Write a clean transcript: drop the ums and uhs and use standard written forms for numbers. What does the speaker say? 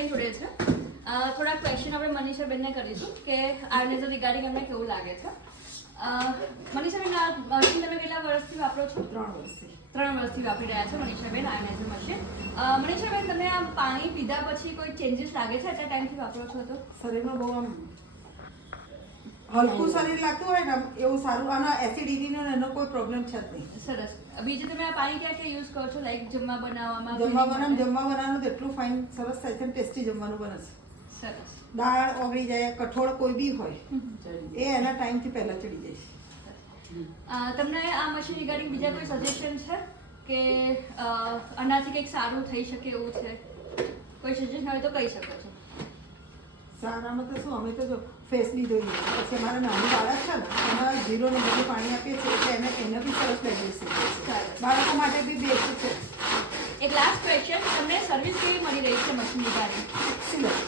મનીષાબેન જોડે છે. થોડા ક્વેશ્ચન આપણે મનીષાબેનને કરીશું કે આર્નેઝર રિગાર્ડિંગ એમને કેવું લાગે છે. મનીષાબેન, આ મશીન તમે કેટલા વર્ષથી વાપરો છો? 3 વર્ષથી. 3 વર્ષથી વાપરી રહ્યા છો મનીષાબેન આર્નેઝર મશીન. મનીષાબેન, તમને આ પાણી પીધા પછી કોઈ ચેન્જીસ લાગે છે એટલા ટાઈમથી વાપરો છો તો? શરીરમાં બહુ આમ હલકું શરીર લાગતું હોય ને એવું સારું. આના એસિડિટીનો એનો કોઈ પ્રોબ્લેમ છે જ નહીં. સરસ. બીજું તમે આ પાણી ક્યાં ક્યાં યુઝ કરો છો? લાઈક જમવા બનાવવામાં? જમવા બનાવવાનું તો એટલું ફાઇન સરસ થાય છે, ટેસ્ટી જમવાનું બને છે. સરસ. દાળ ઓગળી જાય, કઠોળ કોઈ બી હોય એ એના ટાઈમથી પહેલા ચડી જાય છે. તમને આ મશીન રિગાર્ડિંગ બીજા કોઈ સજેશન છે કે આનાથી કંઈક સારું થઈ શકે એવું છે? કોઈ સજેશન હોય તો કહી શકો છો. સારામાં તો શું, અમે તો જો ફેસ બી જોઈએ, પછી અમારા નાનું બાળક છે ને એમાં 0 ને બધું પાણી આપીએ છીએ એટલે એને બી સરસ ડાયજેસ્ટ છે. બાળકો માટે બી બેસ્ટ છે. એક લાસ્ટ ક્વેશ્ચન, તમને સર્વિસ કેવી મળી રહી છે મશીન રિગાર્ડિંગ? એક્સિલન્ટ.